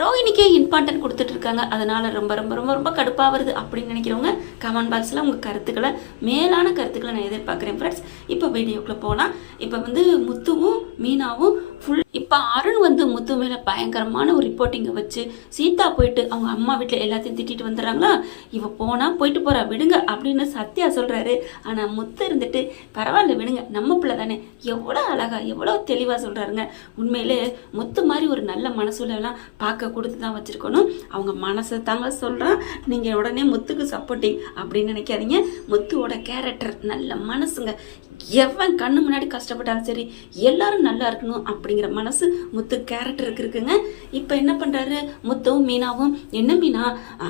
ரோஹிணிக்கே important கொடுத்துட்டு இருக்காங்க. அதனால ரொம்ப ரொம்ப ரொம்ப ரொம்ப கடுப்பாக வருது அப்படின்னு நினைக்கிறவங்க கமெண்ட் பாக்ஸில் உங்கள் கருத்துக்களை, மேலான கருத்துக்களை நான் எதிர்பார்க்குறேன் ஃப்ரெண்ட்ஸ். இப்போ வீடியோக்குள்ளே போகலாம். இப்போ முத்துவும் மீனாவும் இப்போ அருண் முத்து மேலே பயங்கரமான ஒரு ரிப்போர்ட்டிங்கை வச்சு சீதா போயிட்டு அவங்க அம்மா வீட்டில் எல்லாத்தையும் திட்டிட்டு வந்துடுறாங்களா. இவ போனால் போயிட்டு போகிறா விடுங்க அப்படின்னு சத்யா சொல்கிறாரு. ஆனால் முத்து இருந்துட்டு பரவாயில்ல விடுங்க, நம்ம பிள்ளை தானே, எவ்வளோ அழகா எவ்வளோ தெளிவாக சொல்கிறாருங்க. உண்மையிலே முத்து மாதிரி ஒரு நல்ல மனசுலாம் பார்க்க கொடுத்து தான் வச்சுருக்கணும். அவங்க மனசை தாங்க சொல்கிறான். நீங்கள் உடனே முத்துக்கு சப்போர்ட்டிங் அப்படின்னு நினைக்காதீங்க. முத்துவோட கேரக்டர் நல்ல மனசுங்க. எவன் கண்ணு முன்னாடி கஷ்டப்பட்டாலும் சரி எல்லாரும் நல்லா இருக்கணும் அப்படிங்கிற மனசு முத்து கேரக்டருக்கு இருக்குங்க. இப்போ என்ன பண்ணுறாரு முத்துவும் மீனாவும், என்ன மீனா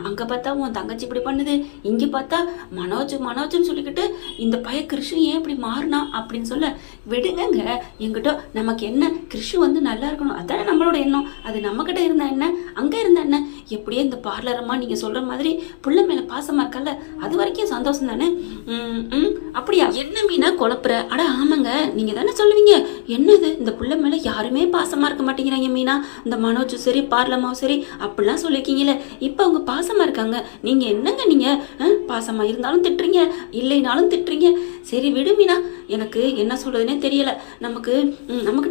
அங்கே பார்த்தா உன் தங்கச்சி இப்படி பண்ணுது, இங்கே பார்த்தா மனோஜ்னு சொல்லிக்கிட்டு இந்த பைய கிருஷி ஏன் இப்படி மாறினா அப்படின்னு சொல்ல, விடுங்கங்க எங்கிட்ட நமக்கு என்ன, கிருஷி நல்லா இருக்கணும் அதானே நம்மளோட எண்ணம். அது நம்மக்கிட்ட இருந்தா என்ன, அங்கே இருந்தா என்ன, எப்படியே இந்த பார்லரம்மா நீங்கள் சொல்கிற மாதிரி புள்ள மேலே பாசமாக இருக்கல்ல, அது வரைக்கும் சந்தோஷம் தானே. அப்படியா என்ன மீனா குழப்ப? அட ஆமாங்க, நீங்க தானே சொல்லுவீங்க, என்னது இந்த புள்ள மேல யாருமே பாசமா இருக்க மாட்டேங்கிறாங்க மீனா, இந்த மனோஜும் சரி பார்லமாவும் சரி அப்படிலாம் சொல்லிருக்கீங்களே, இப்ப அவங்க பாசமா இருக்காங்க. நீங்க என்னங்க நீங்க பாசமா இருந்தாலும் திட்டுறீங்க, இல்லைனாலும் திட்டுறீங்க. சரி விடு மீனா, எனக்கு என்ன சொல்றதுன்னே தெரியல. நமக்கு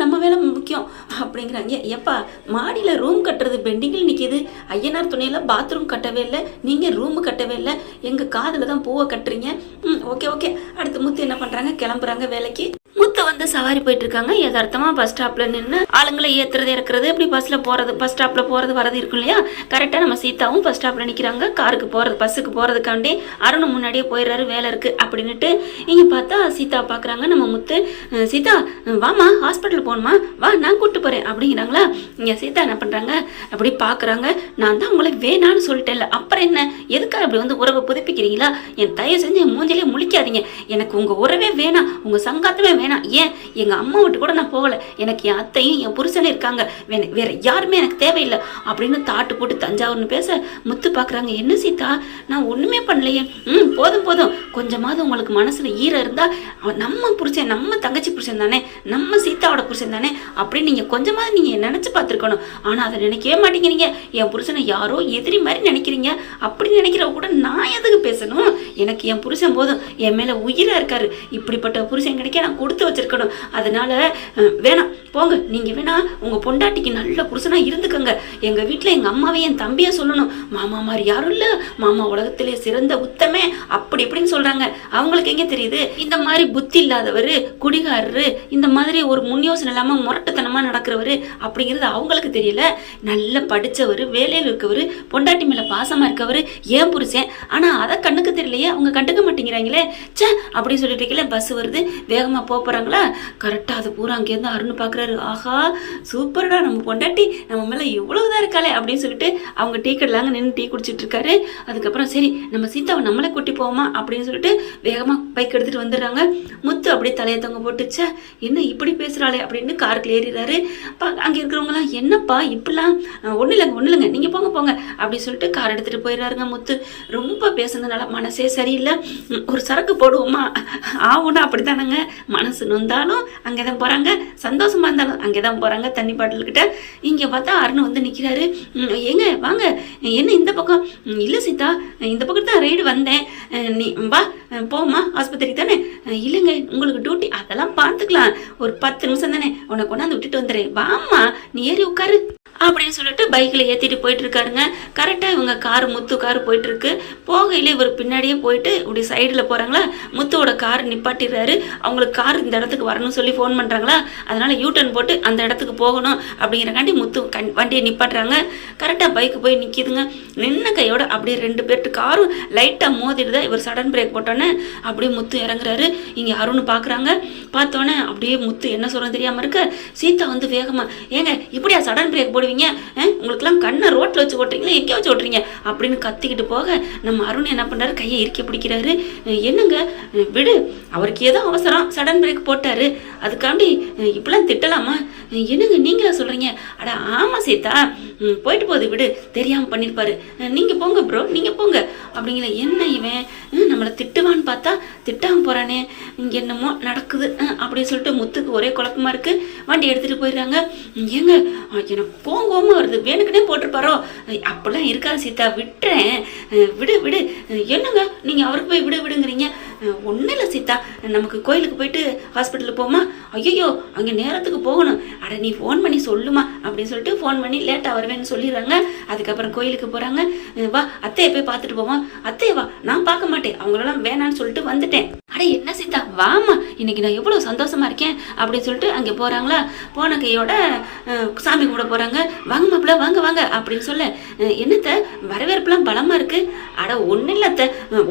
நம்ம வேலை முக்கியம் அப்படிங்கிறாங்க. எப்பா மாடியில ரூம் கட்டுறது பெண்டிங்கில் நிற்கிது, ஐயனார் துணையில பாத்ரூம் கட்டவே இல்லை, நீங்க ரூம் கட்டவே இல்லை, எங்க காதுல தான் பூவை கட்டுறீங்க. Okay okay. அடுத்து முத்து என்ன பண்றாங்க, கிளம்புறாங்க வேலைக்கு. முத்து சவாரி போயிட்டு இருக்காங்க. யதார்த்தமா பஸ் ஸ்டாப்ல நின்று ஆளுங்களை ஏத்துறது இறக்குறது, இப்படி பஸ்ல போறது, பஸ் ஸ்டாப்ல போறது வரது இருக்கும் இல்லையா. கரெக்டா நம்ம சீதாவும் பஸ் ஸ்டாப்ல நிக்கிறாங்க. காருக்கு போறது பஸ்ஸுக்கு போறதுக்காண்டி அருண் முன்னாடியே போயிடுறாரு, வேலை இருக்கு அப்படின்னுட்டு. இங்க பார்த்தா சீதா பாக்குறாங்க நம்ம முத்து. சீதா வாமா ஹாஸ்பிட்டல் போகணுமா, வா நான் கூட்டு போறேன் அப்படிங்கிறாங்களா. இங்க சீதா என்ன பண்றாங்க, அப்படி பாக்குறாங்க. நான் தான் உங்களை வேணான்னு சொல்லிட்டேன்ல, அப்புறம் என்ன, எதுக்காக அப்படி உறவை புதுப்பிக்கிறீங்களா? என் தயவு செஞ்சு என் மூஞ்சிலே முழிக்காதீங்க, எனக்கு உங்க உறவே வேணாம், உங்க சங்காத்தமே வேணாம். ஏன் எங்க அம்மா விட்டு கூட நான் போகல, எனக்கு என் அத்தையும் என் புருஷனும் இருக்காங்க, வேற யாருமே எனக்கு தேவையில்லை அப்படின்னு தாட்டு போட்டு தஞ்சாவூர்னு பேச முத்து பாக்குறாங்க. என்ன சீதா நான் ஒண்ணுமே பண்ணலையே, போதும் போதும், கொஞ்சமாவது உங்களுக்கு மனசுல ஈரம் இருந்தா நம்ம புருஷன், நம்ம தங்கச்சி புருஷன் தானே, நம்ம சீதாவோட புருஷன் தானே அப்படின்னு நீங்க கொஞ்சமாவது நீங்க நினைச்சு பார்த்துருக்கணும். ஆனா அதை நினைக்கவே மாட்டேங்கிறீங்க. என் புருஷனை யாரோ எதிரி மாதிரி நினைக்கிறீங்க. அப்படி நினைக்கிறவ கூட நான் எதுக்கு பேசணும்? எனக்கு என் புருஷன் போதும், என் மேல உயிரா இருக்காரு. இப்படிப்பட்ட புருஷன் கிடைக்க நான் கொடுத்து வச்சிருக்கணும். அதனால வேணாம் போங்க, நீங்க வேணா உங்க பொண்டாட்டிக்கு நல்ல புருஷனா இருந்துக்கங்க. எங்க வீட்டுல எங்க அம்மாவே என் தம்பியா சொல்லணும், மாமா மாதிரி யாரும் இல்ல, மாமா உலகத்திலே சிறந்த உத்தமே அப்படி இப்படின்னு சொல்றாங்க. அவங்களுக்கு எங்க தெரியுது இந்த மாதிரி புத்தி இல்லாதவரு, குடிகாரரு, இந்த மாதிரி ஒரு முன் யோசனை இல்லாம முரட்டுத்தனமா நடக்கிறவரு அப்படிங்கிறது அவங்களுக்கு தெரியல. நல்ல படிச்சவரு, வேலையில் இருக்கவரு, பொண்டாட்டி மேல பாசமா இருக்கவரு ஏன் புருஷன். ஆனா அதை கண்ணுக்கு தெரியலையே, அவங்க கண்டுக்க மாட்டேங்கிறாங்களே. சே அப்படின்னு சொல்லிட்டு இருக்கல. பஸ் வருது, வேகமா போறாங்களா. கரெக்டா அது பூரா அங்கேருந்து அருண் பாக்குறாரு. ஆஹா சூப்பர்டா, நம்ம பொண்டாட்டி நம்ம மேல எவ்வளவுதான் இருக்காளே அப்படின்னு சொல்லிட்டு அவங்க டீ கடைலாங்க நின்று டீ குடிச்சிட்டு இருக்காரு. அதுக்கப்புறம் சரி நம்ம சீதாவை நம்மளே கூட்டி போவோமா அப்படின்னு சொல்லிட்டு வேகமா பைக் எடுத்துட்டு வந்துடுறாங்க. முத்து அப்படியே தலையை தொங்க போட்டுச்சா, என்ன இப்படி பேசுறாளே அப்படின்னு காருக்குள்ள ஏறிடுறாரு. அங்க இருக்கிறவங்களாம் என்னப்பா இப்பெல்லாம், ஒண்ணு இல்லைங்க நீங்க போங்க போங்க அப்படின்னு சொல்லிட்டு கார் எடுத்துட்டு போயிடுறாருங்க. முத்து ரொம்ப பேசுனதுனால மனசே சரியில்லை. ஒரு சரக்கு போடுவோமா ஆகும்னா அப்படித்தானங்க, மனசு நொந்தாலும் அங்கேதான் போறாங்க, சந்தோஷமா இருந்தாலும் அங்கேதான் போறாங்க. தண்ணி பாட்டில் கிட்ட இங்க பார்த்தா அருண் நிக்கிறாரு. எங்க வாங்க, என்ன இந்த பக்கம்? இல்ல சீதா இந்த பக்கம் தான் ரைடு வந்தேன், நீ வா போமா ஆஸ்பத்திரிக்கு தானே. இல்லைங்க உங்களுக்கு டியூட்டி, அதெல்லாம் பார்த்துக்கலாம், ஒரு 10 நிமிஷம் தானே, உன்னை கொண்டாந்து விட்டுட்டு வந்துடுறேன், வாமா நீ ஏறி உட்காரு அப்படின்னு சொல்லிட்டு பைக்கில் ஏற்றிட்டு போயிட்டு இருக்காருங்க. கரெக்டாக இவங்க காரு, முத்து காரு போயிட்டு இருக்கு. போகையிலே இவர் பின்னாடியே போயிட்டு இப்படி சைடில் போகிறாங்களா. முத்துவோட கார் நிப்பாட்டிடுறாரு. அவங்களுக்கு கார் இந்த இடத்துக்கு வரணும்னு சொல்லி ஃபோன் பண்ணுறாங்களா, அதனால யூட்டர்ன் போட்டு அந்த இடத்துக்கு போகணும் அப்படிங்கிறக்காண்டி முத்து வண்டியை நிப்பாட்டுறாங்க. கரெக்டாக பைக்கு போய் நிற்கிதுங்க. நின்ன கையோட அப்படியே 2 பேர்ட்டு காரும் லைட்டாக மோதிடுதா. இவர் சடன் பிரேக் போட்டோன்னே அப்படியே முத்து இறங்குறாரு. இங்கே அருண் பார்க்குறாங்க. பார்த்தோன்னே அப்படியே முத்து என்ன சொல்கிறது தெரியாமல் இருக்க. சீதா வேகமாக, ஏங்க இப்படியா சடன் பிரேக் போடுவீங்க, உங்களுக்குலாம் கண்ணை ரோட்டில் வச்சு ஓட்டுறீங்களா, எங்கே வச்சு ஓட்டுறீங்க அப்படின்னு கத்திக்கிட்டு போக நம்ம அருண் என்ன பண்ணுறாரு, கையை இறுக்கி பிடிக்கிறாரு. என்னங்க விடு, அவருக்கு ஏதோ அவசரம் சடன் பிரேக் போட்டாரு, அதுக்காண்டி இப்பெல்லாம் திட்டலாமா? என்னங்க நீங்களா சொல்கிறீங்க? அட ஆமாம் சீதா, போயிட்டு போகுது விடு, தெரியாமல் பண்ணியிருப்பாரு, நீங்கள் போங்க ப்ரோ நீங்கள் போங்க அப்படிங்கிற. என்ன இவன் நம்மளை திட்டுவான்னு பார்த்தா திட்டாமல் போகிறானே, இங்கே என்னமோ நடக்குது அப்படின்னு சொல்லிட்டு முத்துக்கு ஒரே குழப்பமா இருக்குது. வண்டி எடுத்துகிட்டு போயிடுறாங்க. ஏங்க எனக்கு கோவமாக வருது, வேணுக்குனே போட்டிருப்பாரோ, அப்படிலாம் இருக்காது சீதா, விட்டுறேன், விடு விடு. என்னங்க நீங்கள் அவருக்கு போய் விடு விடுங்கிறீங்க? ஒன்றும் இல்லை சீதா, நமக்கு கோயிலுக்கு போயிட்டு ஹாஸ்பிட்டலுக்கு போமா? ஐயோ அங்கே நேரத்துக்கு போகணும். அட நீ ஃபோன் பண்ணி சொல்லுமா அப்படின்னு சொல்லிட்டு ஃபோன் பண்ணி லேட்டாக வருவேன்னு சொல்லிடுறாங்க. அதுக்கப்புறம் கோயிலுக்கு போகிறாங்க. வா அத்தையை போய் பார்த்துட்டு போவோம். அத்தையை வா, நான் பார்க்க மாட்டேன், அவங்களெல்லாம் வேணான்னு சொல்லிட்டு வந்துட்டேன். அட என்ன சீதா வாமா, இன்னைக்கு நான் எவ்வளோ சந்தோஷமா இருக்கேன் அப்படின்னு சொல்லிட்டு அங்கே போகிறாங்களா. போன கையோட சாமி கும்பிட போகிறாங்க. வாங்க மாப்பிள்ள வாங்க வாங்க அப்படின்னு சொல்ல, என்னத்த வரவேற்புலாம் பலமாக இருக்குது. அட ஒன்றும் இல்லத்த,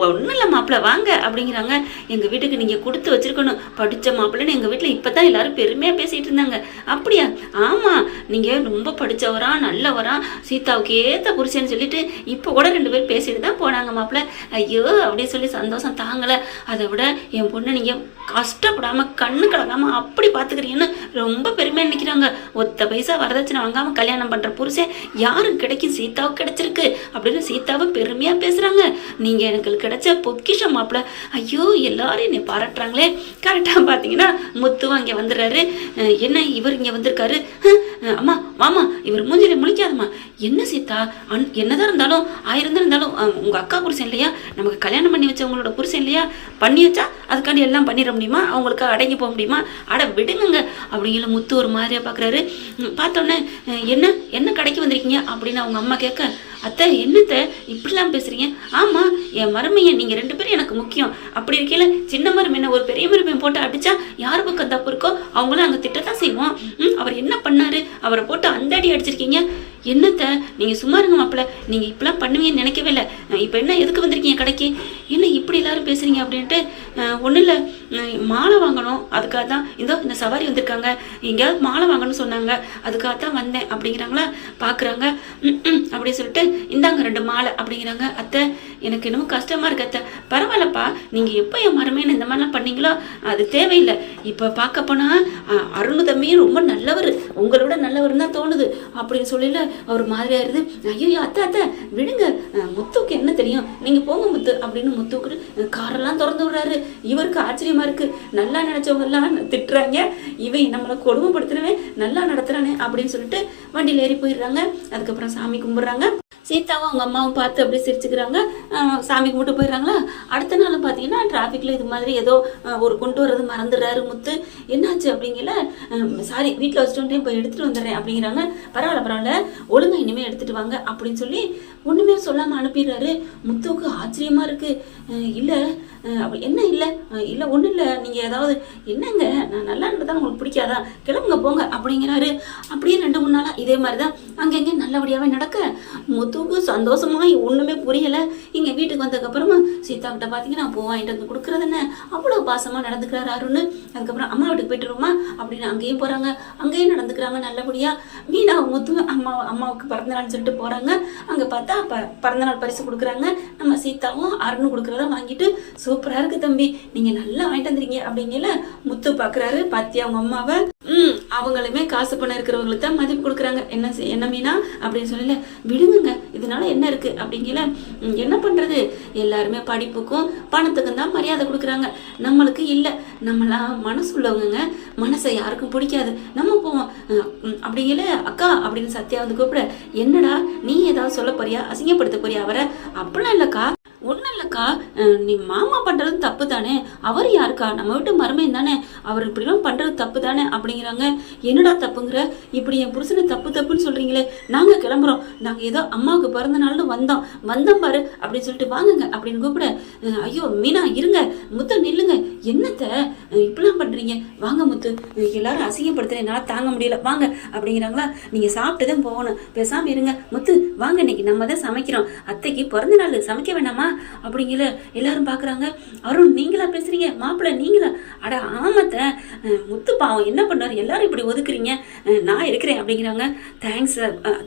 ஒன்றும் இல்லை மாப்பிள்ள வாங்க அப்படிங்கிறாங்க. எங்கள் வீட்டுக்கு நீங்கள் கொடுத்து வச்சிருக்கணும், படித்த மாப்பிள்ளைன்னு எங்கள் வீட்டில் இப்போ தான் எல்லாரும் பெருமையாக பேசிகிட்டு இருந்தாங்க. அப்படியா? ஆமாம், நீங்கள் ரொம்ப படித்தவரா நல்லவரா சீதாவுக்கு ஏற்ற புருஷன்னு சொல்லிட்டு இப்போ கூட 2 பேர் பேசிட்டு தான் போனாங்க மாப்பிள்ள. ஐயோ அப்படின்னு சொல்லி சந்தோஷம் தாங்கலை. அதை விட என் பொண்ணை நீங்கள் கஷ்டப்படாமல் கண்ணு கலக்காமல் அப்படி பார்த்துக்கிறீங்கன்னு ரொம்ப பெருமையாக நினைக்கிறாங்க. ஒத்த பைசா வரதட்சணை வாங்காமல் கல்யாணம் பண்ணுற புருஷன் யாருக்கு கிடைக்கும்? சீதாவுக்கு கிடைச்சிருக்கு அப்படின்னு சீதாவை பெருமையாக பேசுகிறாங்க. நீங்கள் எனக்கு கிடைச்ச பொக்கிஷம் மாப்பிள்ள. ஐயோ எல்லாரும் என்னை பாராட்டுறாங்களே. கரெக்டாக பார்த்தீங்கன்னா முத்துவும் அங்கே வந்துடுறாரு. என்ன இவர் இங்கே வந்திருக்காரு? அம்மா மாமா இவர் மூஞ்சில முழிக்காதம்மா. என்ன சீதா, என்னதான் இருந்தாலும் 1000 இருந்தாலும் உங்கள் அக்கா புருஷன் இல்லையா? நமக்கு கல்யாணம் பண்ணி வச்சவங்களோட புருஷன் இல்லையா? பண்ணி வச்சா அதுக்காண்டி எல்லாம் பண்ணிட முடியுமா? அவங்களுக்கு அடங்கி போக முடியுமா? அட விடுங்க அப்படிங்கிற முத்து ஒரு மாதிரியாக பார்க்குறாரு. பார்த்தோன்னே என்ன என்ன கடைக்கு வந்திருக்கீங்க அப்படின்னு அவங்க அம்மா கேட்க, அத்தை என்னத்தை இப்படிலாம் பேசுறீங்க? ஆமாம் என் மருமையை நீங்கள் 2 பேரும் எனக்கு முக்கியம். அப்படி இருக்கையில சின்ன மருமை என்ன ஒரு பெரிய மருமையை போட்டு அடிச்சா யார் பக்கம் தப்பு இருக்கோ அவங்களும் அங்கே திட்டத்தான் செய்வோம். அவர் என்ன பண்ணாரு? அவரை போட்டு அந்த அடி அடிச்சிருக்கீங்க. என்னத்தை நீங்கள் சும்மா இருங்க மாப்பிள்ள, நீங்கள் இப்படிலாம் பண்ணுவீங்கன்னு நினைக்கவே இல்லை. இப்போ என்ன எதுக்கு வந்திருக்கீங்க கடைக்கு? என்ன இப்படி எல்லாரும் பேசுறீங்க அப்படின்ட்டு. ஒன்றும் இல்லை, மாலை வாங்கணும், அதுக்காக தான் இந்த சவாரி வந்திருக்காங்க, எங்கேயாவது மாலை வாங்கணும்னு சொன்னாங்க, அதுக்காக தான் வந்தேன் அப்படிங்கிறாங்களா. பார்க்குறாங்க. அப்படி சொல்லிட்டு இந்தாங்க 2 மாலை அப்படிங்கிறாங்க. அத்தை எனக்கு என்னமோ கஷ்டமாக இருக்கு அத்தை. பரவாயில்லப்பா, நீங்கள் எப்போ என் மருமைன்னு இந்த மாதிரிலாம் பண்ணீங்களோ அது தேவையில்லை. இப்போ பார்க்க போனால் அருண் தம்பியும் ரொம்ப நல்லவர், உங்களோட நல்லவர் தான் தோணுது அப்படின்னு சொல்லல அவர் மாதிரியாயிருது. ஐயோ அத்தை அத்தை விடுங்க, முத்துக்கு என்ன தெரியும், நீங்கள் போங்க முத்து அப்படின்னு முத்துக்கு காரெல்லாம் திறந்து விடுறாரு. இவருக்கு ஆச்சரியமாக இருக்குது. நல்லா நினச்சவங்கெல்லாம் திட்டுறாங்க, இவன் நம்மளை கொடுமைப்படுத்துறவன் நல்லா நடத்துகிறானே அப்படின்னு சொல்லிட்டு வண்டியில் ஏறி போயிடுறாங்க. அதுக்கப்புறம் சாமி கும்பிட்றாங்க. சீதாவும் அவங்க அம்மாவும் பார்த்து அப்படியே சிரிச்சுக்கிறாங்க. சாமி கும்பிட்டு போயிடுறாங்களா. அடுத்த நாள் பார்த்தீங்கன்னா டிராஃபிக்கில் இது மாதிரி ஏதோ ஒரு கொண்டு வர்றது மறந்துடுறாரு முத்து. என்னாச்சு அப்படிங்கல, சாரி வீட்டில் வச்சுட்டு போய் எடுத்துகிட்டு வந்துடுறேன் அப்படிங்கிறாங்க. பரவாயில்ல ஒழுங்கா இனிமேல் எடுத்துகிட்டு வாங்க அப்படின்னு சொல்லி ஒன்றுமே சொல்லாமல் அனுப்பிடுறாரு. முத்துவுக்கு ஆச்சரியமாக இருக்குது. இல்லை என்ன இல்லை இல்லை ஒன்றும் இல்லை, நீங்கள் ஏதாவது என்னங்க நான் நல்லா இருந்ததான் உங்களுக்கு பிடிக்காதா, கிளம்புங்க போங்க அப்படிங்கிறாரு. அப்படியே 2-3 நாளாக இதே மாதிரி தான் அங்கங்கே நல்லபடியாகவே நடக்க முத்துவுக்கு சந்தோஷமாக ஒன்றுமே புரியலை. இங்கே வீட்டுக்கு வந்ததுக்கப்புறமா சீதா கிட்ட பார்த்தீங்கன்னா பூ வாங்கிட்டு வந்து கொடுக்குறது என்ன அவ்வளோ பாசமாக நடந்துக்கிறாரு அருண். அதுக்கப்புறம் அம்மா வீட்டுக்கு போய்ட்டுருமா அப்படின்னு அங்கேயும் போகிறாங்க. அங்கேயும் நடந்துக்கிறாங்க நல்லபடியாக. மீனா முத்து அம்மாவுக்கு பிறந்தநாள்னு சொல்லிட்டு போகிறாங்க. அங்கே பார்த்தா பிறந்தநாள் பரிசு கொடுக்குறாங்க. நம்ம சீதாவும் அருண் கொடுக்குறத வாங்கிட்டு சூப்பராக இருக்குது தம்பி, நீங்கள் நல்லா வாங்கிட்டு வந்துருங்க அப்படிங்கல முத்து பார்க்குறாரு. பாத்தி அவங்க அம்மாவை அவங்களுமே காசு பணம் இருக்கிறவங்களுக்கு தான் மதிப்பு கொடுக்குறாங்க. என்ன மீனா அப்படின்னு சொல்லல, விடுங்க இதனால என்ன இருக்கு அப்படிங்கல. என்ன பண்றது, எல்லாருமே படிப்புக்கும் பணத்துக்கும் தான் மரியாதை கொடுக்குறாங்க, நம்மளுக்கு இல்லை. நம்மளாம் மனசு உள்ளவங்க, மனசை யாருக்கும் பிடிக்காது, நம்ம போவோம் அப்படிங்கல. அக்கா அப்படின்னு சத்யா வந்து கூப்பிட, என்னடா நீ ஏதாவது சொல்ல போறியா, அசிங்கப்படுத்த போறியா அவரை? அப்படிலாம் இல்லைக்கா, ஒன்றும் இல்லைக்கா, நீ மாமா பண்ணுறது தப்பு தானே, அவர் யாருக்கா, நம்ம வீட்டு மருமையும் தானே, அவர் இப்படிலாம் பண்ணுறது தப்பு தானே அப்படிங்கிறாங்க. என்னடா தப்புங்கிற, இப்படி என் புருஷனை தப்புன்னு சொல்கிறீங்களே, நாங்கள் கிளம்புறோம், நாங்கள் ஏதோ அம்மாவுக்கு பிறந்த நாள்னு வந்தோம் பாரு அப்படின்னு சொல்லிட்டு வாங்குங்க அப்படின்னு கூப்பிட, ஐயோ மீனா இருங்க, முத்து நில்லுங்க, என்னத்தை இப்படிலாம் பண்ணுறீங்க, வாங்க முத்து, எல்லாரும் அசிங்கப்படுத்துறேன், நான் தாங்க முடியல வாங்க அப்படிங்கிறாங்களா. நீங்கள் சாப்பிட்டு தான் போகணும், பேசாமல் இருங்க முத்து, வாங்க இன்னைக்கு நம்ம தான் சமைக்கிறோம், அத்தைக்கு பிறந்த நாள் சமைக்க வேணாமா அப்படிங்கல எல்லாரும் பார்க்குறாங்க. அருண் நீங்களா பேசுறீங்க? மாப்பிள்ளை நீங்களா? அட ஆமாத்த, முத்து பாவம் என்ன பண்ணாரு, எல்லாரும் இப்படி ஒதுக்குறீங்க, நான் இருக்கிறேன் அப்படிங்கிறாங்க.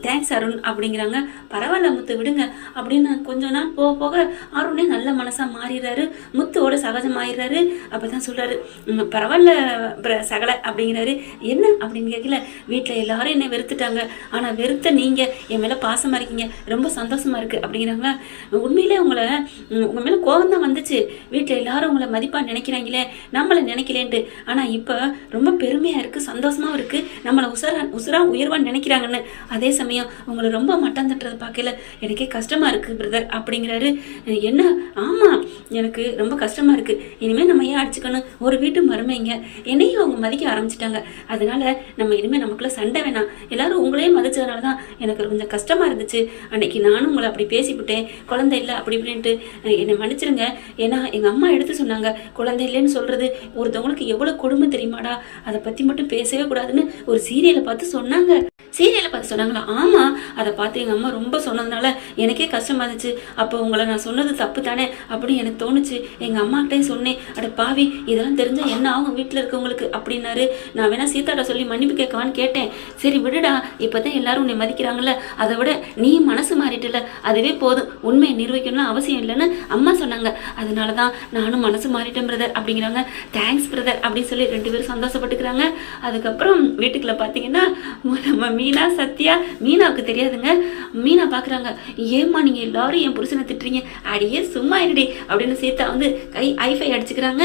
தேங்க்ஸ் அருண் அப்படிங்கிறாங்க. பரவாயில்ல முத்து விடுங்க அப்படின்னு கொஞ்ச நாள் போக போக அருணே நல்ல மனசா மாறிடுறாரு, முத்துவோட சகஜமாயிடுறாரு. அப்பதான் சொல்றாரு, பரவாயில்ல சகல அப்படிங்கிறாரு. என்ன அப்படின்னு கேட்கல, வீட்டில் எல்லாரும் என்னை வெறுத்துட்டாங்க, ஆனா வெறுத்த நீங்க என் மேல பாசமா இருக்கீங்க, ரொம்ப சந்தோஷமா இருக்கு அப்படிங்கிறாங்க. உண்மையிலே உங்க மேல கோபம் தான் வந்துச்சு, வீட்டில் எல்லாரும் உங்களை மதிப்பா நினைக்கிறாங்களே, நம்மளை நினைக்கலேன்ட்டு. ஆனா இப்ப ரொம்ப பெருமையா இருக்கு, சந்தோஷமா இருக்கு, நம்மளை உசுரா உயர்வான்னு நினைக்கிறாங்கன்னு. அதே சமயம் உங்களை ரொம்ப மட்டம் தட்டுறதை பார்க்கல எனக்கே கஷ்டமா இருக்கு பிரதர் அப்படிங்கிறாரு. என்ன? ஆமா எனக்கு ரொம்ப கஷ்டமா இருக்கு, இனிமே நம்ம ஏன் அடிச்சுக்கணும், ஒரு வீட்டு மருமைங்க என்னையும் அவங்க மதிக்க ஆரம்பிச்சிட்டாங்க, அதனால நம்ம இனிமே நமக்குள்ள சண்டை வேணாம், எல்லாரும் உங்களையே மதிச்சதுனால தான் எனக்கு கொஞ்சம் கஷ்டமா இருந்துச்சு, அன்னைக்கு நானும் உங்களை அப்படி பேசிவிட்டேன், குழந்தை இல்லை அப்படி இப்படின்ட்டு என்னை மன்னிச்சிருங்க. ஏன்னா எங்க அம்மா எடுத்து சொன்னாங்க, குழந்தை இல்லைன்னு சொல்றது ஒருத்தவங்களுக்கு எவ்வளவு கொடுமை தெரியுமாடா, அதை பத்தி மட்டும் பேசவே கூடாதுன்னு ஒரு சீரியலை பார்த்து சொன்னாங்க. சீரியலை பார்த்து சொன்னாங்களா? ஆமா, அதை பார்த்து எங்கள் அம்மா ரொம்ப சொன்னதுனால எனக்கே கஷ்டமா இருந்துச்சு, அப்போ உங்களை நான் சொன்னது தப்பு தானே அப்படின்னு எனக்கு தோணுச்சு, எங்கள் அம்மாக்கிட்டையும் சொன்னேன். அட பாவி, இதெல்லாம் தெரிஞ்சால் என்ன ஆகும் வீட்டில் இருக்கவங்களுக்கு அப்படின்னாரு. நான் வேணா சீதாட்ட சொல்லி மன்னிப்பு கேட்கவான்னு கேட்டேன். சரி விடுடா, இப்போ தான் எல்லாரும் உன்னை மதிக்கிறாங்கல்ல, அதை விட நீ மனசு மாறிட்டுல, அதுவே போதும், உண்மையை நிரூபிக்கணும்னு அவசியம் இல்லைன்னு அம்மா சொன்னாங்க, அதனால தான் நானும் மனசு மாறிட்டேன் பிரதர் அப்படிங்கிறாங்க. தேங்க்ஸ் பிரதர் அப்படின்னு சொல்லி 2 பேரும் சந்தோஷப்பட்டுக்கிறாங்க. அதுக்கப்புறம் வீட்டுக்குள்ள பார்த்தீங்கன்னா நம்ம மீனா சத்யா, மீனாவுக்கு தெரியாதுங்க, மீனா பார்க்குறாங்க, ஏம்மா நீங்கள் எல்லாரும் என் புருஷனை திட்டுறீங்க, அடியே சும்மா இருடி அப்படின்னு சீதா வந்து ஐஃபை அடிச்சுக்கிறாங்க.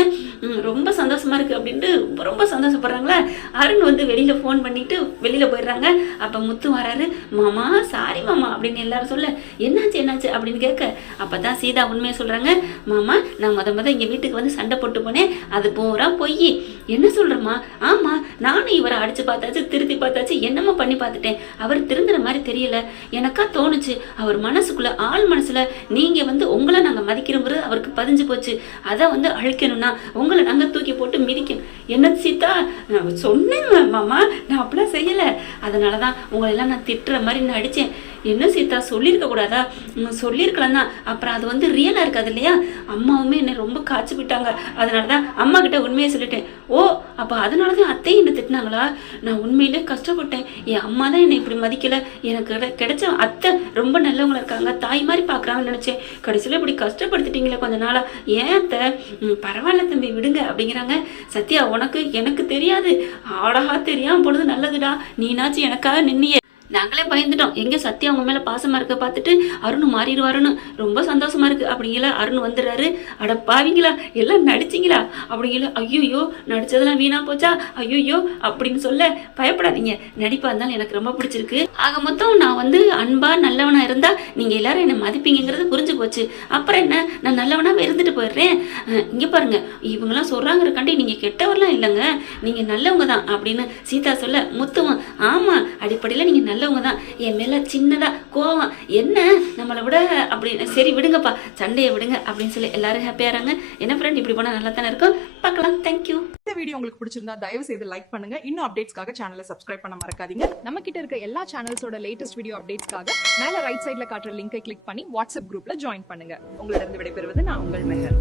ரொம்ப சந்தோஷமா இருக்கு அப்படின்ட்டு ரொம்ப சந்தோஷப்படுறாங்களா. அருண் வந்து வெளியில ஃபோன் பண்ணிட்டு வெளியில போயிடுறாங்க. அப்போ முத்து வராரு. மாமா சாரி மாமா அப்படின்னு எல்லாரும் சொல்ல, என்னாச்சு அப்படின்னு கேட்க, அப்பதான் சீதா உண்மையை சொல்றாங்க. மாமா நான் முத இங்க வீட்டுக்கு வந்து சண்டை போட்டு போனேன், அது பூரா பொய். என்ன சொல்றமா? ஆமா, நானும் இவரை அடிச்சு பார்த்தாச்சு, திருத்தி பார்த்தாச்சு, என்னமா பண்ணி பார்த்துட்டேன், அவர் திருந்துற மாதிரி தெரியல, எனக்கா தோணுச்சு அவர் மனசுக்குள்ள ஆள் மனசுல நீங்க வந்து உங்களை நாங்க மதிக்கிறோங்கிறது அவருக்கு பதிஞ்சு போச்சு, அதை வந்து அழிக்கணும்னா உங்களை நாங்க தூக்கி போட்டு மிதிக்கணும். என்ன சீதா? நான் சொன்னேன் மாமா, நான் அப்படிலாம் செய்யல, அதனாலதான் உங்களை எல்லாம் நான் திட்டுற மாதிரி நான் அடிச்சேன். என்ன சீதா சொல்லியிருக்க கூடாதா? சொல்லியிருக்கலாம் தான், அப்புறம் அது வந்து ரியலா இருக்காது இல்லையா, அம்மாவுமே என்னை ரொம்ப காய்ச்சி விட்டாங்க, அதனாலதான் அம்மா கிட்ட உண்மையை சொல்லிட்டேன். ஓ, அப்ப அதனாலதான் அத்தையும் என்ன திட்டினாங்களா? நான் உண்மையிலே கஷ்டப்பட்டேன், என் அம்மா தான் என்னை இப்படி மதிக்கல, எனக்கு கிடைச்ச அத்தை ரொம்ப நல்லவங்களா இருக்காங்க, தாய் மாதிரி பாக்குறாங்கன்னு நினைச்சேன், கடைசியில இப்படி கஷ்டப்படுத்திட்டீங்களே கொஞ்ச நாளா, ஏன் அத்தை? பரவாயில்ல தம்பி விடுங்க அப்படிங்கிறாங்க. சத்யா உனக்கு எனக்கு தெரியாது, ஆடகா தெரியாம போனது நல்லதுடா, நீனாச்சும் எனக்காக நின்னியே, நாங்களே பயந்துட்டோம், எங்க சத்யா அவங்க மேல பாசமா இருக்க பார்த்துட்டு அருண் மாறிடுவாருன்னு, ரொம்ப சந்தோஷமா இருக்கு அப்படிங்கல. அருண் வந்துடுறாரு. அட பாவிங்களா, எல்லாம் நடிச்சிங்களா அப்படிங்கல. ஐயோ நடிச்சதெல்லாம் வீணா போச்சா, ஐயோ அப்படின்னு சொல்ல, பயப்படாதீங்க, நடிப்பா இருந்தாலும் எனக்கு ரொம்ப பிடிச்சிருக்கு, ஆக மொத்தம் நான் வந்து அன்பா நல்லவனா இருந்தா நீங்க எல்லாரும் என்ன மதிப்பீங்கிறது புரிஞ்சு போச்சு, அப்புறம் என்ன, நான் நல்லவனாவே இருந்துட்டு போயிடுறேன். இங்க பாருங்க, இவங்கெல்லாம் சொல்றாங்கிறக்காண்டி நீங்க கெட்டவர்லாம் இல்லைங்க, நீங்க நல்லவங்க தான் அப்படின்னு சீதா சொல்ல, முத்துவம் ஆமா அடிப்படையில நீங்க நல்லவங்க தான், என் மேல சின்னதா கோவம் என்ன நம்மளை விட அப்படின்னு, சரி விடுங்கப்பா சண்டையை விடுங்க அப்படின்னு சொல்லி எல்லாரும் ஹாப்பியாறாங்க. என்ன ஃப்ரெண்ட், இப்படி போனா நல்லா தானே இருக்கும், பார்க்கலாம். தேங்க்யூ. இந்த வீடியோ உங்களுக்கு பிடிச்சிருந்தா தயவு செய்து லைக் பண்ணுங்க, இன்னும் அப்டேட்ஸ்க்காக சேனலை சப்ஸ்கிரைப் பண்ண மறக்காதீங்க. நம்ம கிட்ட இருக்க எல்லா சேனல்ஸோட லேட்டஸ்ட் வீடியோ அப்டேட்ஸ்க்காக மேல ரைட் சைடுல காட்டுற லிங்கை கிளிக் பண்ணி வாட்ஸ்அப் குரூப்ல ஜாயின் பண்ணுங்க. உங்களிடம் விடைபெறுவது நான் உங்கள் மெஹர்.